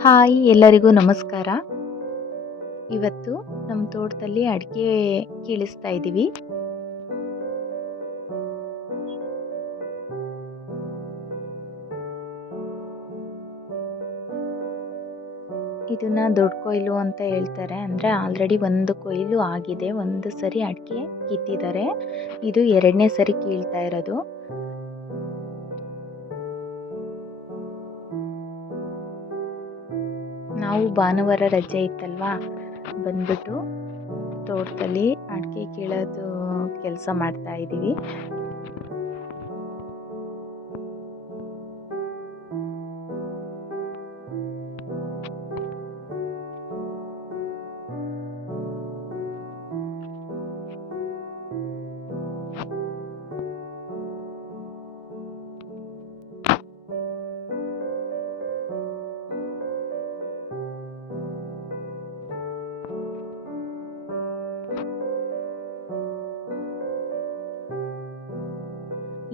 Hi ಎಲ್ಲರಿಗೂ ನಮಸ್ಕಾರ. ಇವತ್ತು ನಮ್ಮ ತೋಟದಲ್ಲಿ ಅಡಿಕೆ ಕೀಳಿಸ್ತಾ ಇದ್ದೀವಿ. ಇದನ್ನ ದೊಡ್ಡ ಕೊಯ್ಲು ಅಂತ ಹೇಳ್ತಾರೆ. ಅಂದರೆ ಆಲ್ರೆಡಿ ಒಂದು ಕೊಯ್ಲು ಆಗಿದೆ. ಒಂದು ಸರಿ ಅಡಿಕೆ ಕಿತ್ತಿದ್ದಾರೆ. ಇದು ಎರಡನೇ ಸರಿ ಕೀಳ್ತಾ ಇರೋದು. ನಾವು ಭಾನುವಾರ ರಜೆ ಇತ್ತಲ್ವಾ, ಬಂದ್ಬಿಟ್ಟು ತೋಟದಲ್ಲಿ ಅಡಿಕೆ ಕೀಳೋದು ಕೆಲಸ ಮಾಡ್ತಾ ಇದ್ದೀವಿ.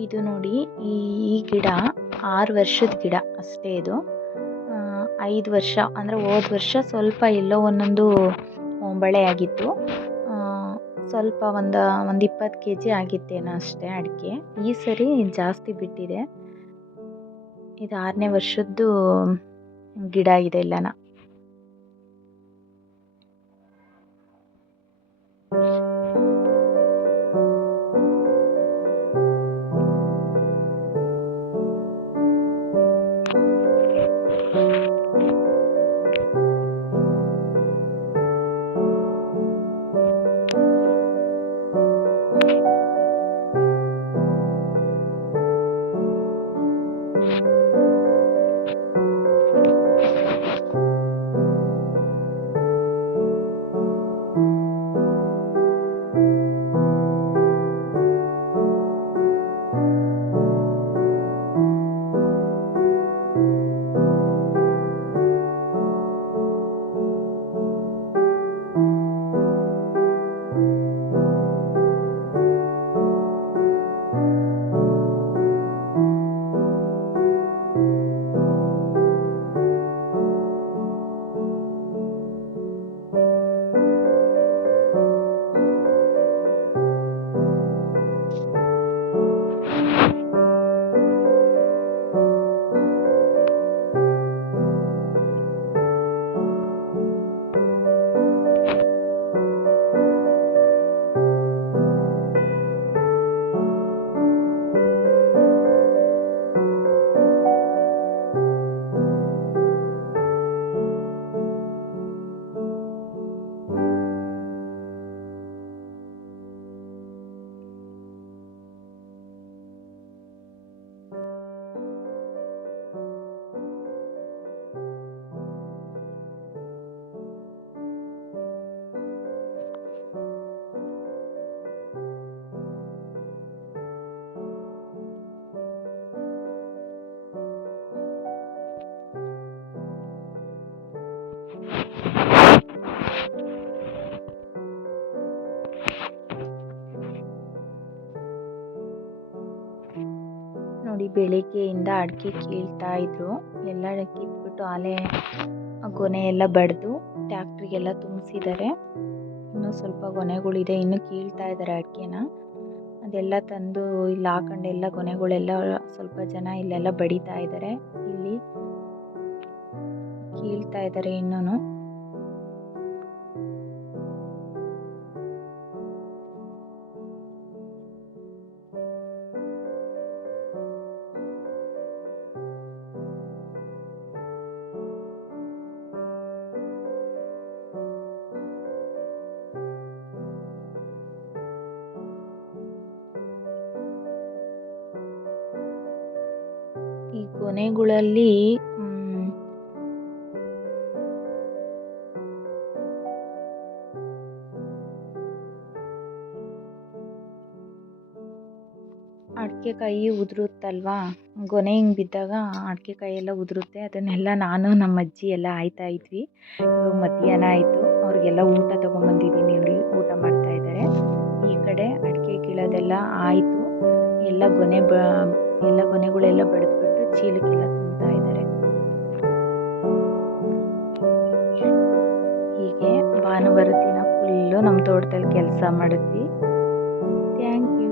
ಇದು ನೋಡಿ, ಈ ಗಿಡ 6 ವರ್ಷದ ಗಿಡ ಅಷ್ಟೇ. ಇದು 5 ವರ್ಷ ಅಂದರೆ ಹೋದ ವರ್ಷ ಸ್ವಲ್ಪ ಎಲ್ಲೋ ಒಂದೊಂದು ಬಳೆ ಆಗಿತ್ತು. ಸ್ವಲ್ಪ ಒಂದು 20 kg ಆಗಿತ್ತೇನೋ ಅಷ್ಟೇ ಅಡಿಕೆ. ಈ ಸರಿ ಜಾಸ್ತಿ ಬಿಟ್ಟಿದೆ. ಇದು 6ನೇ ವರ್ಷದ್ದು ಗಿಡ ಇದೆ ಎಲ್ಲನ. ನೋಡಿ, ಬೆಳಿಗ್ಗೆಯಿಂದ ಅಡಿಕೆ ಕೀಳ್ತಾ ಇದ್ರು. ಎಲ್ಲ ಕಿತ್ಬಿಟ್ಟು ಆಲೆ ಗೊನೆ ಎಲ್ಲ ಬಡ್ದು ಟ್ಯಾಕ್ಟ್ರಿಗೆಲ್ಲ ತುಂಬಿಸಿದ್ದಾರೆ. ಇನ್ನೂ ಸ್ವಲ್ಪ ಗೊನೆಗಳಿದೆ, ಇನ್ನೂ ಕೀಳ್ತಾ ಇದ್ದಾರೆ ಅಡಿಕೆನ. ಅದೆಲ್ಲ ತಂದು ಇಲ್ಲಿ ಹಾಕೊಂಡೆಲ್ಲ ಗೊನೆಗಳೆಲ್ಲ ಸ್ವಲ್ಪ ಜನ ಇಲ್ಲೆಲ್ಲ ಬಡಿತಾ ಇದ್ದಾರೆ. ಇಲ್ಲಿ ಕೀಳ್ತಾ ಇದ್ದಾರೆ ಇನ್ನೂ. ಈ ಗೊನೆಗಳಲ್ಲಿ ಅಡಿಕೆ ಕಾಯಿ ಉದುರುತ್ತಲ್ವಾ, ಗೊನೆ ಹಿಂಗೆ ಬಿದ್ದಾಗ ಅಡಿಕೆ ಕಾಯಿ ಎಲ್ಲ ಉದುರುತ್ತೆ. ಅದನ್ನೆಲ್ಲ ನಾನು ನಮ್ಮ ಅಜ್ಜಿ ಎಲ್ಲ ಆಯ್ತಾ ಇದ್ವಿ. ಇವಾಗ ಮಧ್ಯಾಹ್ನ ಆಯಿತು, ಅವ್ರಿಗೆಲ್ಲ ಊಟ ತೊಗೊಂಬಂದಿದ್ದೀನಿ. ನೋಡಿ, ಊಟ ಮಾಡ್ತಾ ಇದ್ದಾರೆ. ಈ ಕಡೆ ಅಡಿಕೆ ಕೀಳೋದೆಲ್ಲ ಆಯಿತು. ಎಲ್ಲ ಗೊನೆಗಳೆಲ್ಲ ಬಡಿದ್ಬಿಟ್ಟು ಚೀಲಕ್ಕೆಲ್ಲ ತುಂಬ್ತಾ ಇದ್ದಾರೆ. ಭಾನುವಾರ ದಿನ ಫುಲ್ಲು ನಮ್ಮ ತೋಟದಲ್ಲಿ ಕೆಲಸ ಮಾಡಿದ್ವಿ. Thank you.